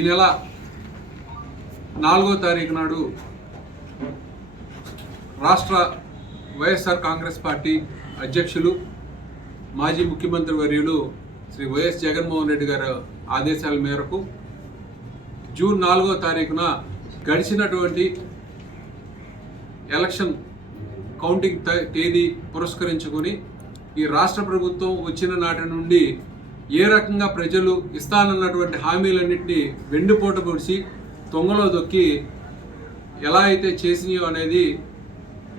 ఈ నెల నాలుగో తారీఖు నాడు రాష్ట్ర వైఎస్ఆర్ కాంగ్రెస్ పార్టీ అధ్యక్షులు మాజీ ముఖ్యమంత్రి వర్యులు శ్రీ వైఎస్ జగన్మోహన్ రెడ్డి గారి ఆదేశాల మేరకు జూన్ నాలుగో తారీఖున గడిచినటువంటి ఎలక్షన్ కౌంటింగ్ త- తేదీ పురస్కరించుకొని ఈ రాష్ట్ర ప్రభుత్వం వచ్చిన నాటి నుండి ఏ రకంగా ప్రజలు ఇస్తానన్నటువంటి హామీలన్నింటినీ వెండిపోట పొడిచి తొంగలో దొక్కి ఎలా అయితే చేసినాయో అనేది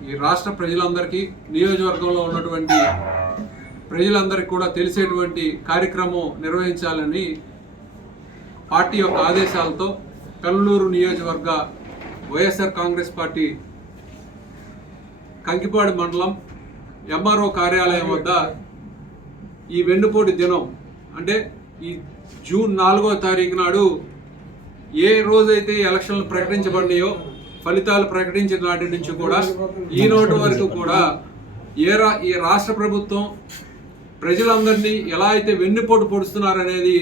ఈ రాష్ట్ర ప్రజలందరికీ నియోజకవర్గంలో ఉన్నటువంటి ప్రజలందరికీ కూడా తెలిసేటువంటి కార్యక్రమం నిర్వహించాలని పార్టీ యొక్క ఆదేశాలతో కల్లూరు నియోజకవర్గ వైఎస్ఆర్ కాంగ్రెస్ పార్టీ కంకిపాడు మండలం ఎంఆర్ఓ కార్యాలయం వద్ద ఈ వెన్నుపోటు దినం అంటే ఈ జూన్ నాలుగో తారీఖు నాడు ఏ రోజైతే ఎలక్షన్లు ప్రకటించబడినాయో ఫలితాలు ప్రకటించిన నాటి నుంచి కూడా ఈ నోటి వరకు కూడా ఏ రా ఈ రాష్ట్ర ప్రభుత్వం ప్రజలందరినీ ఎలా అయితే వెన్నుపోటు పొడుస్తున్నారనేది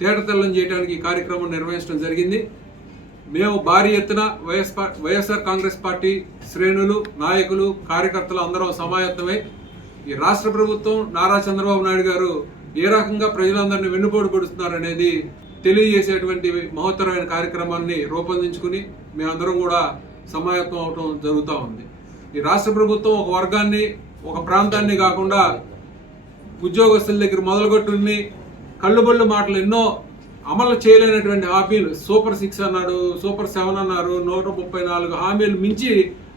తేటతెల్లం చేయడానికి ఈ కార్యక్రమం నిర్వహించడం జరిగింది. మేము భారీ ఎత్తున వైఎస్ వైఎస్ఆర్ కాంగ్రెస్ పార్టీ శ్రేణులు నాయకులు కార్యకర్తలు అందరం సమాయత్తమై ఈ రాష్ట్ర ప్రభుత్వం నారా చంద్రబాబు నాయుడు గారు ఏ రకంగా ప్రజలందరినీ వెన్నుపోటు పడుతున్నారనేది తెలియజేసేటువంటి మహత్తరమైన కార్యక్రమాన్ని రూపొందించుకుని మేమందరం కూడా సమాయత్తం అవటం జరుగుతూ ఉంది. ఈ రాష్ట్ర ప్రభుత్వం ఒక వర్గాన్ని ఒక ప్రాంతాన్ని కాకుండా ఉద్యోగస్తుల దగ్గర మొదలుగొట్టుని కళ్ళుబళ్ళు మాటలు ఎన్నో అమలు చేయలేనటువంటి హామీలు సూపర్ సిక్స్ అన్నాడు సూపర్ సెవెన్ అన్నారు నూట ముప్పై నాలుగు హామీలు మించి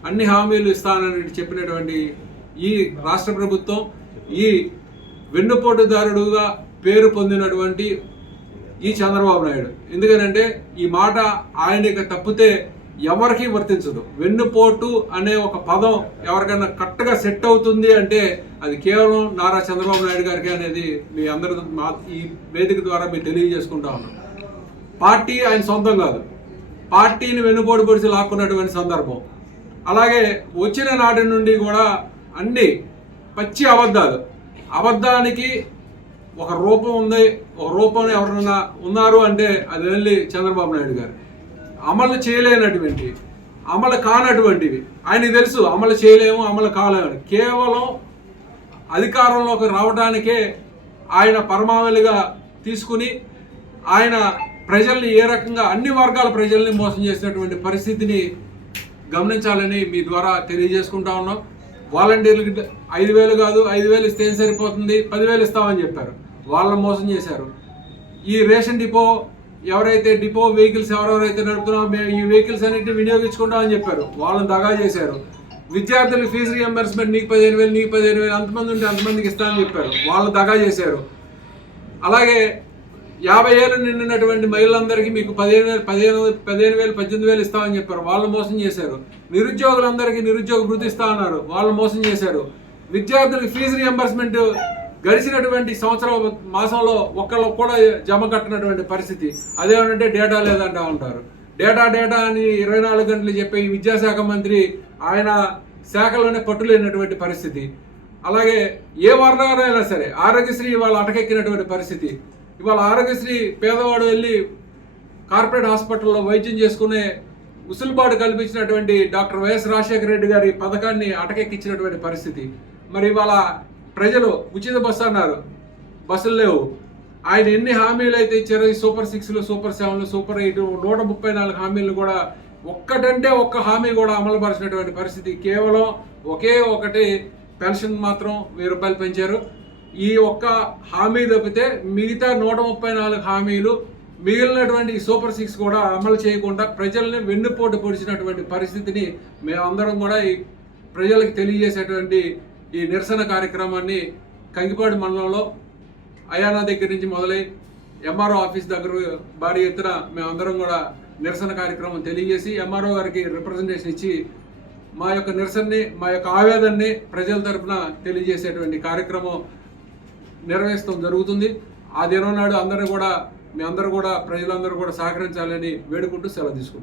అన్ని హామీలు ఇస్తానని చెప్పినటువంటి ఈ రాష్ట్ర ప్రభుత్వం ఈ వెన్నుపోటుదారుడుగా పేరు పొందినటువంటి ఈ చంద్రబాబు నాయుడు. ఎందుకనంటే ఈ మాట ఆయనకి తప్పితే ఎవరికీ వర్తించదు. వెన్నుపోటు అనే ఒక పదం ఎవరికైనా కరెక్ట్గా సెట్ అవుతుంది అంటే అది కేవలం నారా చంద్రబాబు నాయుడు గారికి అనేది మీ అందరి మా ఈ వేదిక ద్వారా మీరు తెలియజేసుకుంటా ఉన్నాం. పార్టీ ఆయన సొంతం కాదు. పార్టీని వెన్నుపోటు పొడిచి లాక్కున్నటువంటి సందర్భం. అలాగే వచ్చిన నాటి నుండి కూడా అన్ని పచ్చి అబద్ధాలు. అబద్ధానికి ఒక రూపం ఉంది ఒక రూపం ఎవరైనా ఉన్నారు అంటే అది వెళ్ళి చంద్రబాబు నాయుడు గారు. అమలు చేయలేనటువంటి అమలు కానటువంటివి. ఆయనకి తెలుసు అమలు చేయలేము అమలు కాలేము కేవలం అధికారంలోకి రావడానికే ఆయన పరమావలిగా తీసుకుని ఆయన ప్రజల్ని ఏ రకంగా అన్ని వర్గాల ప్రజల్ని మోసం చేసినటువంటి పరిస్థితిని గమనించాలని మీ ద్వారా తెలియజేసుకుంటా ఉన్నాం. వాలంటీర్లకి ఐదు వేలు కాదు ఐదు వేలు ఇస్తే ఏం సరిపోతుంది? పదివేలు ఇస్తామని చెప్పారు. వాళ్ళని మోసం చేశారు. ఈ రేషన్ డిపో ఎవరైతే డిపో వెహికల్స్ ఎవరెవరైతే నడుపుతున్నారో మేము ఈ వెహికల్స్ అన్నింటినీ వినియోగించుకుంటామని చెప్పారు. వాళ్ళని దగా చేశారు. విద్యార్థులకు ఫీజు రియంబర్స్మెంట్ నీకు పదిహేను వేలు నీకు పదిహేను వేలు అంతమంది ఉంటే అంతమందికి ఇస్తామని చెప్పారు. వాళ్ళు దగా చేశారు. అలాగే యాభై ఏళ్ళు నిండినటువంటి మహిళలందరికీ మీకు పదిహేను వేలు పదిహేను పదిహేను వేలు పద్దెనిమిది వేలు ఇస్తామని చెప్పారు. వాళ్ళు మోసం చేశారు. నిరుద్యోగులందరికీ నిరుద్యోగ వృత్తి ఇస్తా అన్నారు. వాళ్ళు మోసం చేశారు. విద్యార్థులకు ఫీజు రియంబర్స్మెంట్ గడిచినటువంటి సంవత్సరం మాసంలో ఒక్కళ్ళు కూడా జమ కట్టినటువంటి పరిస్థితి. అదేమంటే డేటా లేదంటా ఉంటారు. డేటా డేటా అని ఇరవై నాలుగు గంటలు చెప్పే ఈ విద్యాశాఖ మంత్రి ఆయన శాఖలోనే పట్టులేనటువంటి పరిస్థితి. అలాగే ఏ వర్గాలైనా సరే ఆరోగ్యశ్రీ ఇవాళ అటకెక్కినటువంటి పరిస్థితి. ఇవాళ ఆరోగ్యశ్రీ పేదవాడు వెళ్ళి కార్పొరేట్ హాస్పిటల్లో వైద్యం చేసుకునే ఉసులుబాటు కల్పించినటువంటి డాక్టర్ వైఎస్ రాజశేఖర రెడ్డి గారి పథకాన్ని అటకెక్కించినటువంటి పరిస్థితి. మరి ఇవాళ ప్రజలు ఉచిత బస్సు అన్నారు. బస్సులు లేవు. ఆయన ఎన్ని హామీలు అయితే ఇచ్చారో ఈ సూపర్ సిక్స్లు సూపర్ సెవెన్లు సూపర్ ఎయిట్ నూట ముప్పై నాలుగు హామీలు కూడా ఒక్కటంటే ఒక్క హామీ కూడా అమలుపరిచినటువంటి పరిస్థితి. కేవలం ఒకే ఒకటి పెన్షన్ మాత్రం వెయ్యి రూపాయలు పెంచారు. ఈ ఒక్క హామీ తప్పితే మిగతా నూట ముప్పై నాలుగు హామీలు మిగిలినటువంటి సూపర్ సిక్స్ కూడా అమలు చేయకుండా ప్రజల్ని వెన్నుపోటు పొడిచినటువంటి పరిస్థితిని మేమందరం కూడా ఈ ప్రజలకు తెలియజేసేటువంటి ఈ నిరసన కార్యక్రమాన్ని కంకిపాడు మండలంలో అయానా దగ్గర నుంచి మొదలై ఎంఆర్ఓ ఆఫీస్ దగ్గర భారీ ఎత్తున మేమందరం కూడా నిరసన కార్యక్రమం తెలియజేసి ఎంఆర్ఓ గారికి రిప్రజెంటేషన్ ఇచ్చి మా యొక్క నిరసనని మా యొక్క ఆవేదనని ప్రజల తరఫున తెలియజేసేటువంటి కార్యక్రమం నిర్వహిస్తాం జరుగుతుంది. ఆ దినం నాడు అందరూ కూడా మీ అందరూ కూడా ప్రజలందరూ కూడా సహకరించాలని వేడుకుంటూ సెలవు తీసుకుంటాం